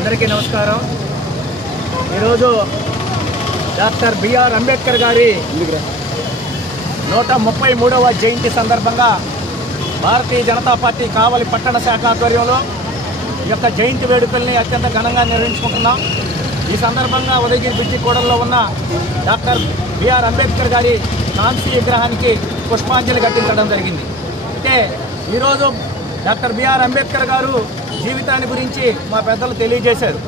అందరికీ నమస్కారం। ఈరోజు డాక్టర్ బిఆర్ అంబేద్కర్ గారి 133వ జయంతి సందర్భంగా భారతీయ జనతా పార్టీ కావలి పట్టణ శాఖ ఆధ్వర్యంలో ఈ యొక్క జయంతి వేడుకల్ని అత్యంత ఘనంగా నిర్వహించుకుంటున్నాం। ఈ సందర్భంగా ఉదయగిరి బ్రిడ్జి కూడల్లో ఉన్న డాక్టర్ బిఆర్ అంబేద్కర్ గారి కాంస్య విగ్రహానికి పుష్పాంజలి ఘటించడం జరిగింది। అంటే ఈరోజు డాక్టర్ బిఆర్ అంబేద్కర్ గారు జీవితాన్ని గురించి మా పెద్దలు తెలియజేశారు।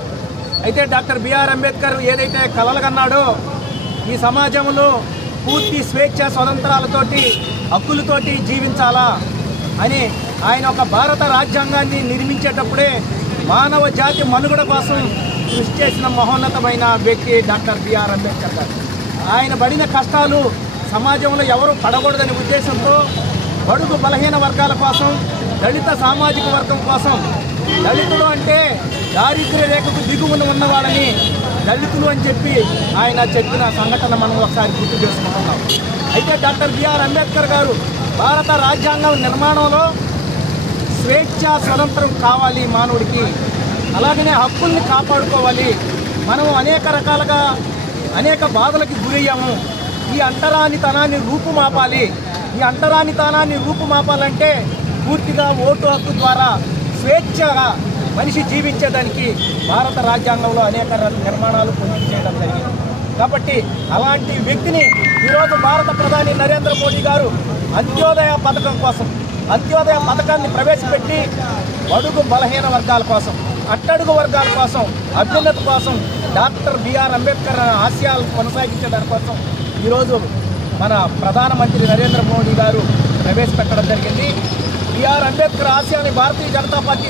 అయితే డాక్టర్ బిఆర్ అంబేద్కర్ ఏదైతే కలలు కన్నాడో ఈ సమాజంలో పూర్తి స్వేచ్ఛ స్వతంత్రాలతోటి హక్కులతోటి జీవించాలా అని ఆయన ఒక భారత రాజ్యాంగాన్ని నిర్మించేటప్పుడే మానవ జాతి మనుగడ కోసం కృషి చేసిన మహోన్నతమైన వ్యక్తి డాక్టర్ బిఆర్ అంబేద్కర్ గారు। ఆయన పడిన కష్టాలు సమాజంలో ఎవరు పడకూడదనే ఉద్దేశంతో బడుగు బలహీన వర్గాల కోసం, దళిత సామాజిక వర్గం కోసం, దళితులు అంటే దారిద్ర్య రేఖకు దిగువన ఉన్నవాళ్ళని దళితులు అని చెప్పి ఆయన చెప్పిన సంఘటన మనం ఒకసారి గుర్తు చేసుకుంటున్నాం। అయితే డాక్టర్ బిఆర్ అంబేద్కర్ గారు భారత రాజ్యాంగం నిర్మాణంలో స్వేచ్ఛ స్వతంత్రం కావాలి మానవుడికి, అలాగనే హక్కుల్ని కాపాడుకోవాలి, మనం అనేక రకాలుగా అనేక బాధలకి గురయ్యాము, ఈ అంటరానితనాన్ని రూపుమాపాలి, ఈ అంటరానితనాన్ని రూపుమాపాలంటే పూర్తిగా ఓటు హక్కు ద్వారా స్వేచ్ఛగా మనిషి జీవించేదానికి భారత రాజ్యాంగంలో అనేక నిర్మాణాలు పొంది చేయడం జరిగింది। కాబట్టి అలాంటి వ్యక్తిని ఈరోజు భారత ప్రధాని నరేంద్ర మోడీ గారు అంత్యోదయ పథకం కోసం, అంత్యోదయ పథకాన్ని ప్రవేశపెట్టి బడుగు బలహీన వర్గాల కోసం, అట్టడుగు వర్గాల కోసం, అభ్యున్నతి కోసం డాక్టర్ బిఆర్ అంబేద్కర్ ఆశయాలు కొనసాగించడానికి కోసం ఈరోజు మన ప్రధానమంత్రి నరేంద్ర మోడీ గారు ప్రవేశపెట్టడం జరిగింది। బిఆర్ అంబేద్కర్ ఆశయాన్ని భారతీయ జనతా పార్టీ